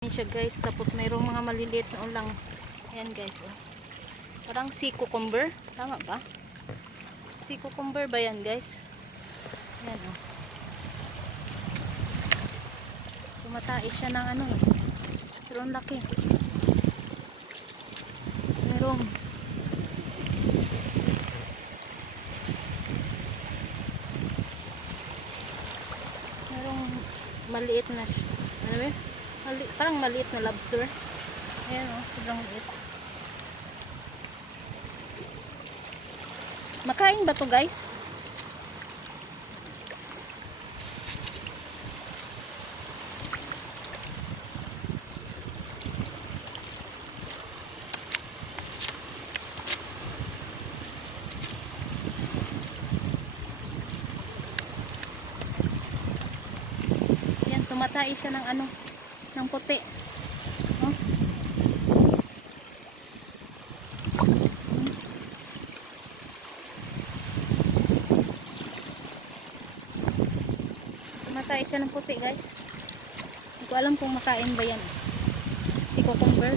Yan siya guys, tapos mayroong mga maliliit na ulang. Ayan guys, oh. Parang sea cucumber, tama ba? Sea cucumber ba yan guys? Ayan oh. Tumatai siya ng ano eh. Pero ang laki. Mayroong maliit na ano ba? Parang maliit na lobster. Ayan oh, sobrang liit. Makain ba to guys? Yan, tumatai siya ng ano, ng puti. Oh. Tumatai siya ng puti guys. Hindi ko alam kung makain ba yan. Si cucumber.